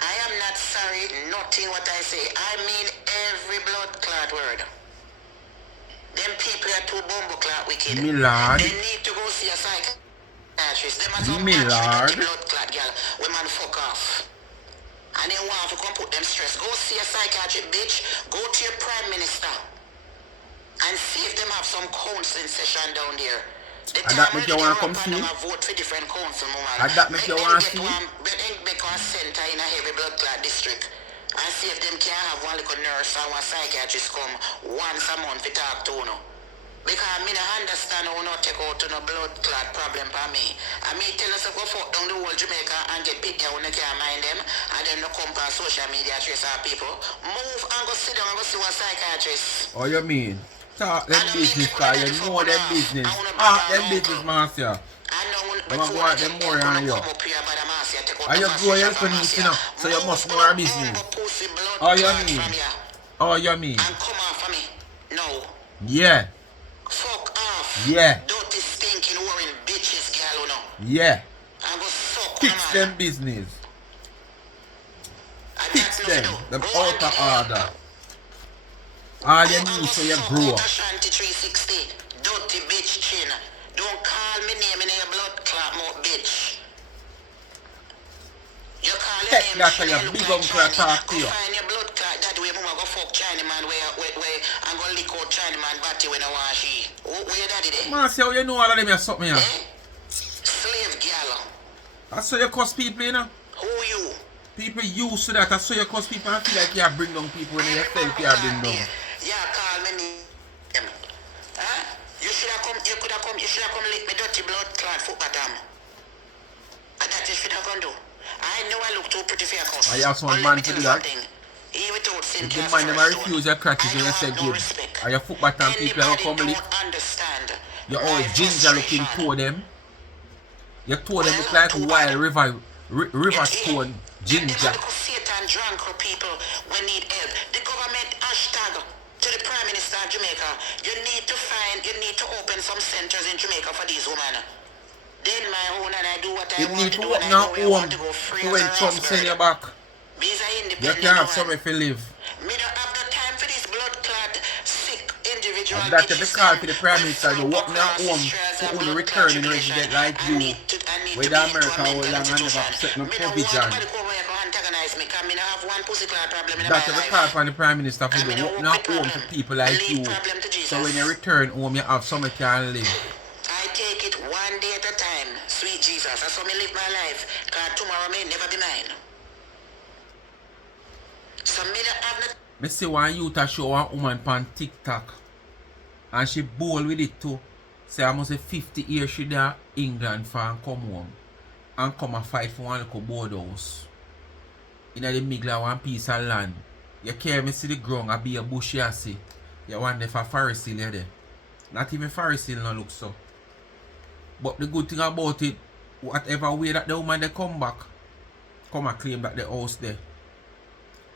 I am not sorry, nothing what I say. I mean every blood clot word. Them people are too bumble clot wicked. Me lord. They need to go see a psychiatrist. Them are some Me lord. blood clot girl. We man fuck off. And they want to come put them stress. Go see a psychiatrist, bitch. Go to your prime minister. And see if them have some counseling session down there. And that make you want to come see? Vote for different council, man. And that make you want to see? Make a center in a heavy blood clot district. And see if them can have one little nurse or one psychiatrist come once a month to talk to you. Because I mean I understand how not take out no blood clot problem for me. I mean tell us to go fuck down the whole Jamaica and get picture when they can't mind them and then no come on social media trace our people. Move and go sit down and go see one psychiatrist. Oh you mean? Talk them business cause you know them business. Them business master. I'm going to go out them more than you. And you grow your economies, you know, so you must know our business. Oh, you mean? Oh, you mean? And come off for me. No. Yeah. Fuck off. Yeah. Dirty stinking worrying bitches, girl, you know. Yeah. And go suck Fix them business. Fix them. Them out of order. All you need so you grow up. Ashanti 360. Dirty bitch Chyn. Don't call me name in your blood clot more bitch. You call your Heck, name that's how Chyn, your look big like uncle talk to you. Go find your blood clot that way, mama go fuck China man where and go lick out China man body when I wash she. Where your daddy there? Man, see how you know all of them you suck me here. Slave girl. I saw you cuss people, you know. Who you? People used to that. I saw you cuss people and feel like you bring down people when you felt you bring down. Yeah, call me name. Huh? You should have come lick me dirty blood clot foot bottom. And that is what I'm going to do. I know I look too pretty for your cuss. I have some man to do that. He without sin If the man never refuse your crackers when you say good. And your foot bottom people don't come lick. You always ginger looking to them. Your toe them look like wild river stone ginger. Satan drunk people we need help. The government hashtag to the Prime Minister of Jamaica. You need to open some centers in Jamaica for these women. Then my own and I do what I want to do and I know where I want to go free when Trump send you back. You can't have somewhere to live. Me don't have the time for this blood clot sick individual. And that's the call for the Prime Minister to walk now home to only returning resident like you. Whether America or long and never accept no provision. That's the call for the Prime Minister for the walk now home to people like you. So when you return home you have somewhere to live. I take it one day at a time, sweet Jesus. That's how me live my life. Because tomorrow may never be mine. So me don't have no... Me see one youth a show one woman on TikTok. And she bold with it too. Say almost 50 years she there England for and come home. And come and fight for one little boardhouse. In the middle of one piece of land. You care me see the ground and be a bush you see. You want there for Pharisee there. Not even Pharisee no look so. But the good thing about it, whatever way that the woman they come back, come and claim that the house there.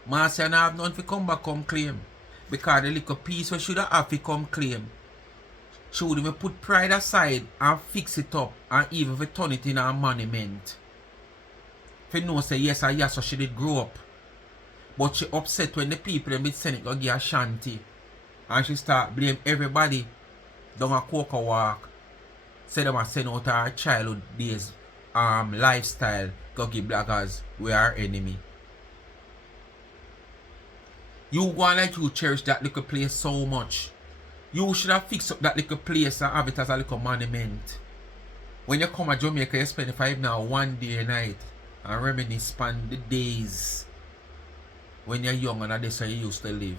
Marcia and I have none to come back come claim. Because the little piece we should have to come claim. She would even put pride aside and fix it up and even turn it in a monument. If you know say yes or yes so she did grow up. But she upset when the people them did send it go give her shanty. And she start blame everybody down a cocoa walk. Say them a send out her childhood days lifestyle go give blaggers we are enemy. You go on like you cherish that little place so much. You should have fixed up that little place and have it as a little monument. When you come to Jamaica, you spend 5 now 1 day a night and reminisce upon the days when you're young and that's how you used to live.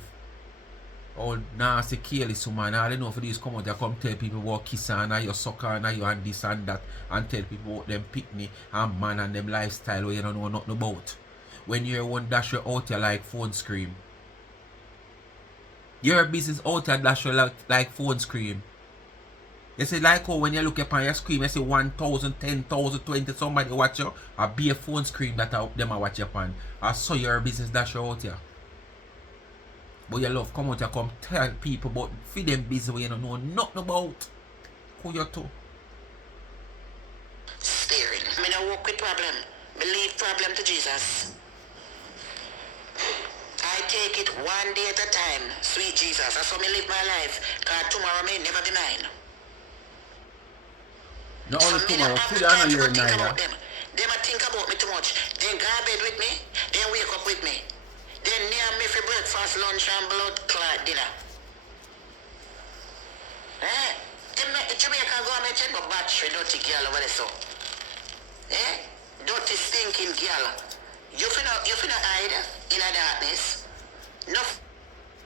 All nasty, careless woman, all they know for these come out, they come tell people about kiss and your sucker and you and this and that, and tell people about them picnic and man and them lifestyle where you don't know nothing about. When you're one dash you out here like phone scream. Your business out here dash you like phone scream. You see like how when you look upon your screen, you see 1,000, 10,000, 20 somebody watch you, or be a phone screen that them are watch you upon. I saw your business dash you out here. But you love come out and come tell people about feed them busy where you don't know nothing about. Who you to? Staring. I mean, I work with problem. Believe problem to Jesus. I take it 1 day at a time. Sweet Jesus. That's how me live my life. Because tomorrow may never be mine. Not only So tomorrow, me today I know you're a think niner. about them. They might think about me too much. Then go to bed with me. Then wake up with me. Then near me for breakfast, lunch, and blood clot dinner. Eh? Jamaica government check up battery dirty girl over there so. Eh? Dirty stinking girl. You finna hide in a darkness. No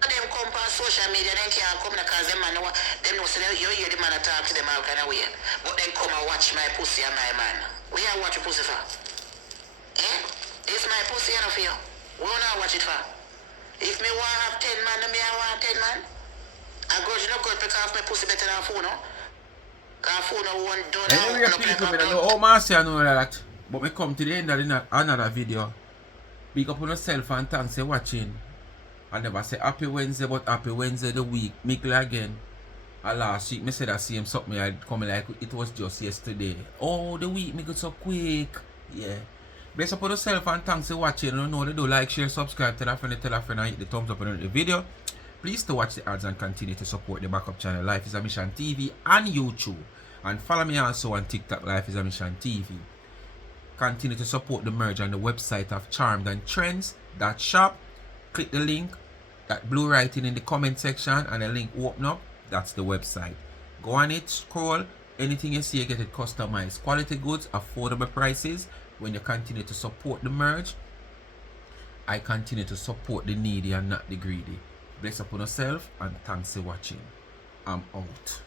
them come on social media, then can't come because them man know them know say you hear the man talk to them all kind of way. But then come and watch my pussy and my man. We are watch your pussy for? Eh? It's my pussy enough for you. We wanna watch it for? If me want have 10 man, then me I want 10 man. I grudge no good because my pussy better than phone, no? Because phone no one done Anyway, look like people, a I don't know blood. how much I know that. But we come to the end of another video. Big up on yourself and thanks for watching. I never say happy Wednesday, but happy Wednesday the week. Mickle again. Last week, me said that same something I come like it was just yesterday. Oh, the week me go so quick. Yeah. Bless up on yourself and thanks for watching. You know they do like, share, subscribe, tell a friend, and hit the thumbs up on the video. Please to watch the ads and continue to support the backup channel Life is a Mission TV and YouTube. And follow me also on TikTok Life is a Mission TV. Continue to support the merge on the website of Charmed and Trends.shop. Click the link, that blue writing in the comment section, and the link open up. That's the website. Go on it, scroll. Anything you see, you get it customized. Quality goods, affordable prices. When you continue to support the merge, I continue to support the needy and not the greedy. Bless upon yourself and thanks for watching. I'm out.